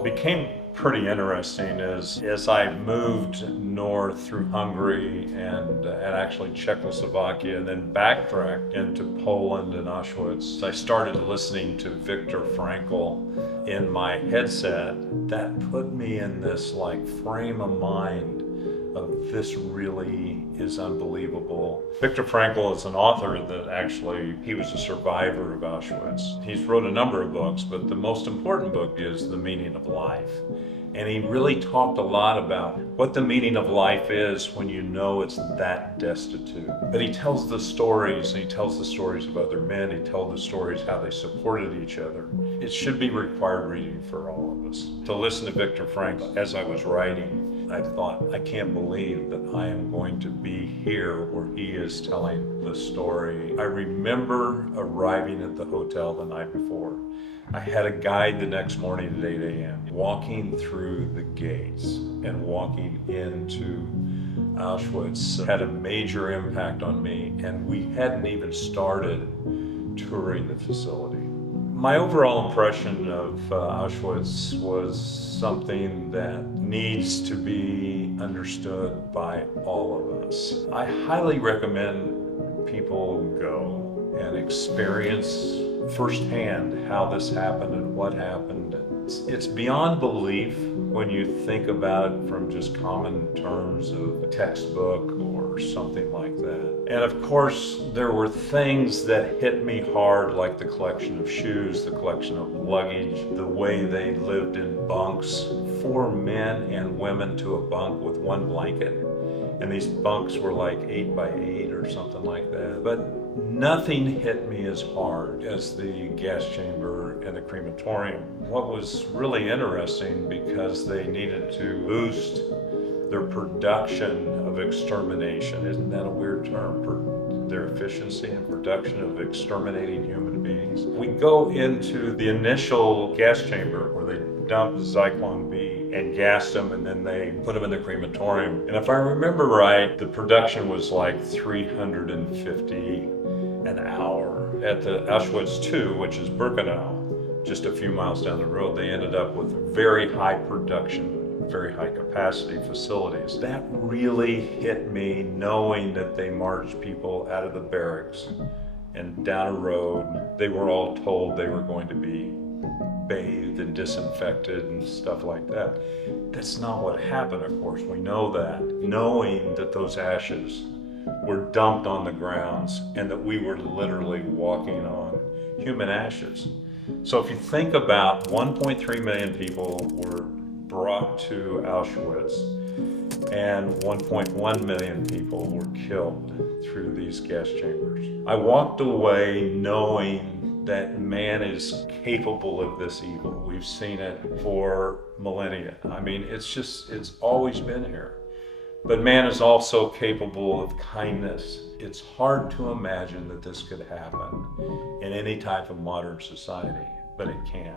What became pretty interesting is as I moved north through Hungary and actually Czechoslovakia and then backtracked into Poland and Auschwitz, I started listening to Viktor Frankl in my headset. That put me in this frame of mind of this really is unbelievable. Viktor Frankl is an author that he was a survivor of Auschwitz. He's wrote a number of books, but the most important book is The Meaning of Life. And he really talked a lot about what the meaning of life is when you know it's that destitute. But he tells the stories, and he tells the stories of other men, he tells the stories how they supported each other. It should be required reading for all of us. To listen to Viktor Frankl as I was writing, I thought, I can't believe that I am going to be here where he is telling the story. I remember arriving at the hotel the night before. I had a guide the next morning at 8 a.m. Walking through the gates and walking into Auschwitz had a major impact on me, and we hadn't even started touring the facility. My overall impression of Auschwitz was something that needs to be understood by all of us. I highly recommend people go and experience firsthand how this happened and what happened. It's beyond belief when you think about it from just common terms of a textbook or something like that. And of course, there were things that hit me hard, like the collection of shoes, the collection of luggage, the way they lived in bunks, 4 men and women to a bunk with 1 blanket. And these bunks were like 8 by 8 or something like that. But nothing hit me as hard as the gas chamber and the crematorium. What was really interesting, because they needed to boost their production of extermination, isn't that a weird term? Their efficiency and production of exterminating human beings. We go into the initial gas chamber where they dumped Zyklon B and gassed them, and then they put them in the crematorium. And if I remember right, the production was like 350 an hour. At the Auschwitz II, which is Birkenau, just a few miles down the road, they ended up with very high production, very high capacity facilities. That really hit me, knowing that they marched people out of the barracks and down a road. They were all told they were going to be bathed and disinfected and stuff like that. That's not what happened, of course. We know that. Knowing that those ashes were dumped on the grounds and that we were literally walking on human ashes. So if you think about 1.3 million people were brought to Auschwitz and 1.1 million people were killed through these gas chambers. I walked away knowing that man is capable of this evil. We've seen it for millennia. I mean, it's always been here. But man is also capable of kindness. It's hard to imagine that this could happen in any type of modern society, but it can.